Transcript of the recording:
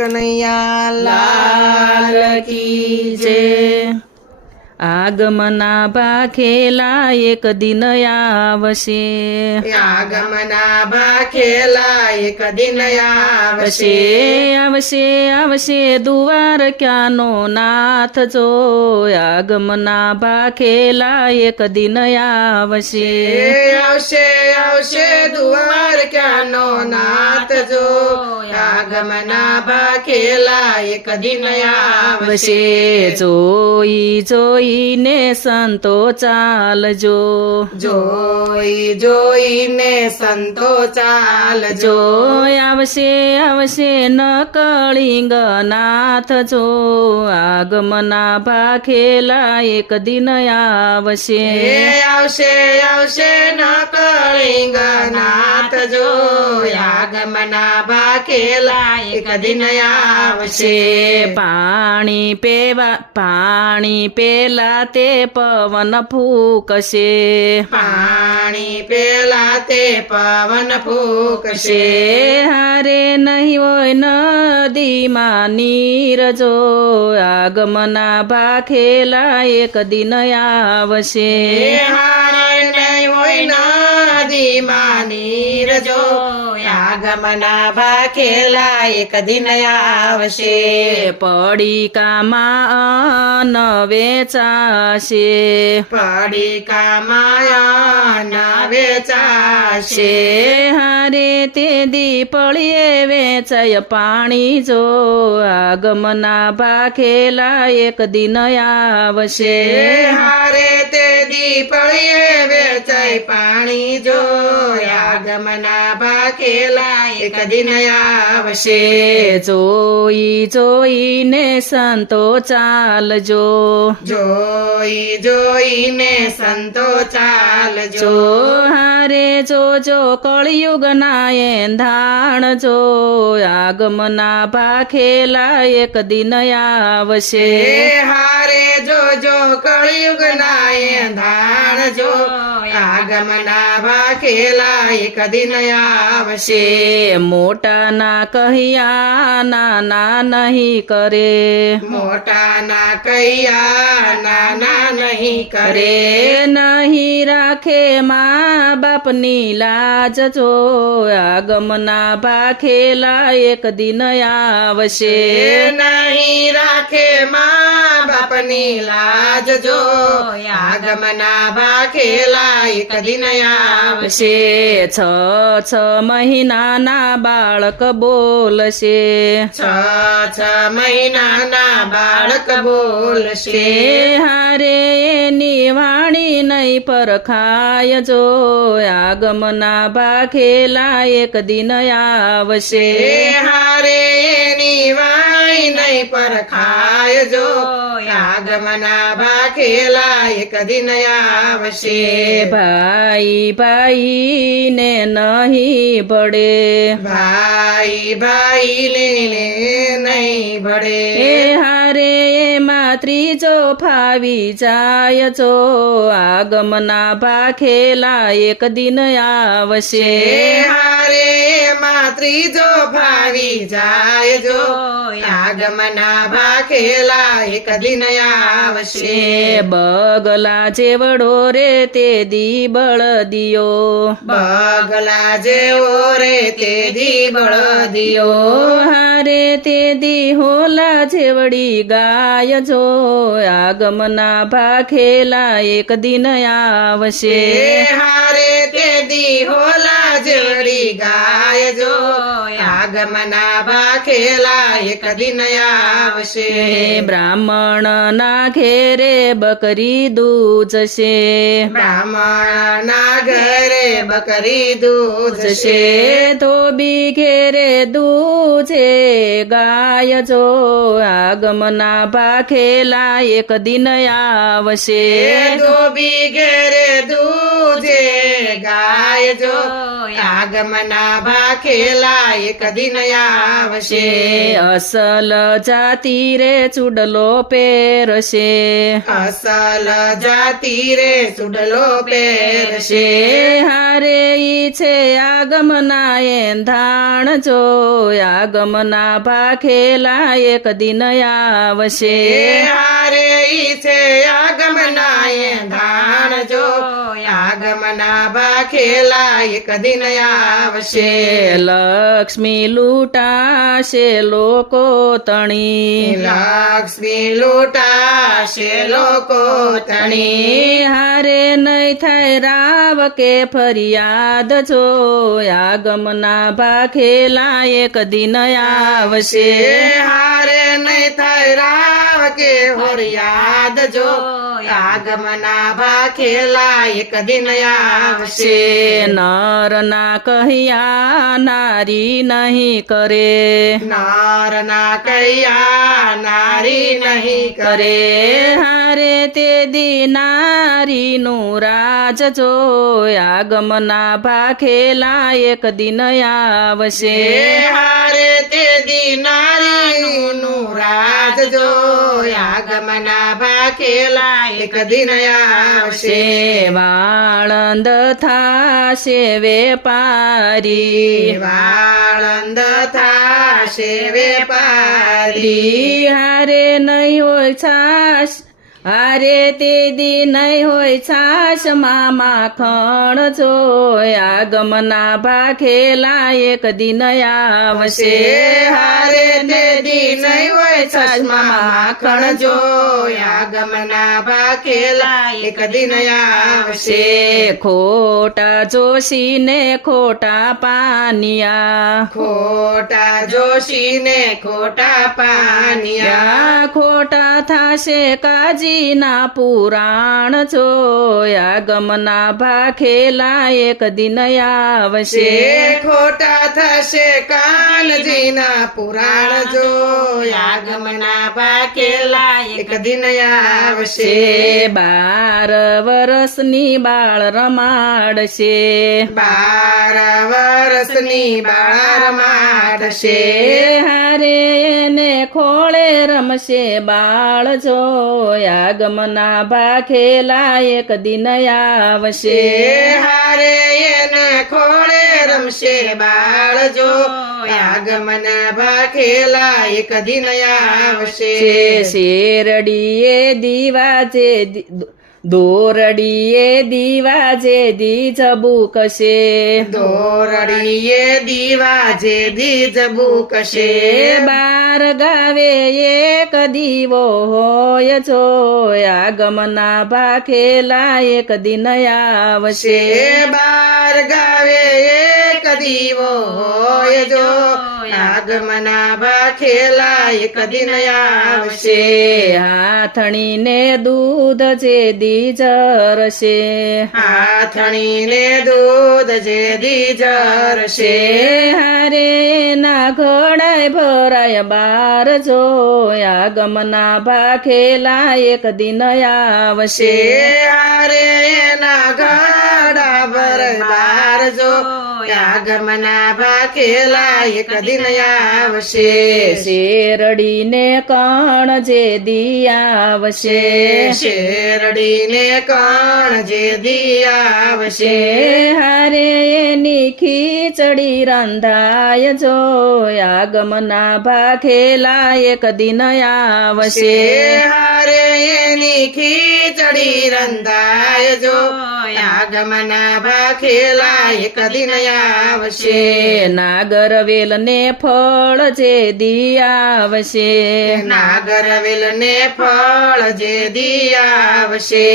કનૈયા લાલ લાલ કી જય આગમના ભાખેલા એક દિન આવશે આગમના ભાખેલા એક દિન આવશે આવશે આવશે આવશે દુવાર ક્યાંનો નાથ જો આગમના ભાખેલા એક દિન આવશે એ આવશે આવશે દુવાર ક્યાંનો નાથ જો આગમના બાકેલા એક દિન આવશે જોઈ જોઈને સંતો ચાલજો જોઈ જોઈને સંતો ચાલજો આવશે આવશે ન કળિંગ નાથ જો આગમના ભાખેલા એક દિન આવશે આવશે આવશે ન કળિંગ નાથ જો આગમના ભાખેલા એક દિન આવશે પાણી પેવા પાણી પેલા તે પવન ફૂકશે પાણી પેલા તે પવન ફૂકશે હારે નહીં હોય નદીમાં નીર જો આગમના ભાખેલા એક દિન આવશે હારે નહીં હોય નદીમાં નીર જો ભાખેલા એક દિન આવશે પડીકામાં અન્ન વેચાશે પડીકા માયા ના વેચાશે હારે તે દીપળીએ વેચાય પાણી જો આગમના ભાખેલા એક દિન આવશે હારે તે દીપળીએ વેચાય પાણી જો આગમના ભાખેલા એક દિન આવશે જોઈ જોઈને સંતો ચાલજો જોઈ જોઈને સંતો ચાલજો જો હારે જોજો કળિયુગ ના એંધાણ જો આગમના પાખેલા એક દિન આવશે હારે જોજો કળિયુગ ના ધાણ જો આગમના ભાખેલા દિન આવશે મોટા ના કહ્યા નાના નહીં કરે મોટા ના કહ્યા નાના નહીં કરે કરે નહીં રાખે મા બાપની લાજ જો આગમના ભાખેલા એક દિન આવશે નહીં રાખે મા બાપની લાજ જો આગમના ભાખેલા એક દિન આવશે. છ છ મહિનાના બાળક બોલશે. છ છ મહિનાના બાળક બોલશે. હારે એની વાણી નહીં પરખાય જો. આગમના ભાખેલા એક દિન આવશે. હારે એની વાણી નહીં પરખાય જો. આગમના ભાખેલા એક દિન આવશે ભાઈ ભાઈ ને નહીં ભળે ભાઈ ભાઈ ને નહીં ભળે એ હારે એમાં ત્રીજો ફાવી જાય છો આગમના ભાખેલા એક દિન આવશે હારે એમાં ત્રીજો ભાવી જાય જો આગમના ભાખેલા એક દિન આવશે બગલા જેવડો રે તે દી બળદિયો બગલા જેવો રે તે દી બળદિયો હારે તે દી હોલા જેવડી ગાય જો આગમના ભાખેલા એક દિન આવશે હારે તે દી હોલા જેવડી ગાય જો આગમના ભાખેલા એક દિન આવશે. બ્રાહ્મણ ના ઘેરે બકરી દૂધ છે બ્રાહ્મણ ના ઘરે બકરી દૂધ છે ધોબી ઘેરે દૂધે ગાય જો આગમના ભાખેલા એક દિન આવશે. ધોબી ઘેરે દૂધે ગાય જો આગમના ભાખેલા એક દિન આવશે અસલ જાતિ રે ચૂડલો પેરશે અસલ જાતિ રે ચુડલો પેરશે હારે ઈ છે આગમના એંધાણ જો આગમના ભાખેલા એક દિન આવશે હારે ઈ છે આગમના ભાખેલા એક દિન આવશે. લક્ષ્મી લૂંટાશે લોકો તણી. લક્ષ્મી લૂંટાશે લોકો તણી. તણી હારે નહીં થાય રાવ કે ફરિયાદ છો આગમના ભાખેલા એક દિન આવશે. હારે નહીં થાય રાવ કે ફરિયાદ જો. આગમના ખેલા એક દિન આવશે. નર ના કહ્યા નારી નહીં કરે. નર ના કહ્યા નારી નહીં કરે. હારે તે દિનારીનું રાજ જો. આગમના ભાખેલા એક દિન આવશે. હારે તે દિનારીનું રાજ જો. આગમના ભાખેલા એક દિન આવશે છે વાળંદ થાશે વેપારી વાળંદ થાશે વેપારી રી હારે નહીં હારે તે દી નહીં હોય છાશ મામા ખણ જો આગમના ભાખેલા એક દિન આવશે. હારે તે દી નહીં હોય ચશ્મા માખણ જો આગમના ભાખેલા એક દિન આવશે. ખોટા જોશીને ખોટા પાનિયા. ખોટા જોશી ને ખોટા પાનિયા. ખોટા થશે થાશે કાજીના પુરાણ જોયા આગમના ભાખેલા એક દિન આવશે. ખોટા થશે કાલજીના પુરાણ જો આગમના ભાખેલા એક દિન આવશે. છે બાર વરસની બાળ રમાડશે. બાર વરસની બાળ રમાડશે. હારે એને ખોળે રમશે. બાળ જો આગમના ભાખેલા એક દિન આવશે. હારે એને ખોળે રમશે. બાળ જો આગમના ભાખેલા એક દિન આવશે. શેરડીએ દીવાજે દી- દોરડીએ દીવાજે દીજબુ કશે દોરડીએ દીવા જે દીજ બુકશે બાર ગાવે એક દીવો હોય છો આગમના ભાખેલા એક દિન આવશે. બાર ગાવે એક દીવો હોય જો આગમના ભાખેલા એક દિન આવશે હાથણીને દૂધ જે દીજરશે હાથણીને દૂધ જે દીજરશે હારે ના ઘડાય ભરાય બાર જો આગમના ભાખેલા એક દિન આવશે હારે ના ગાડા ભર બાર જો આગમના ભાખેલા એક દિન આવશે. શેરડીને કણ જે દી આવશે. શેરડીને કણ જે દી આવશે. હારે એની ખીચડી રંધાય જો. આગમના ભાખેલા એક દિન આવશે. હારે એની ખીચડી રંધાય જો. આગમના ભાખેલા એક દિન આવશે નાગર વેલ ને ફળ જે દી આવશે નાગરવેલ ને ફળ જે દી આવશે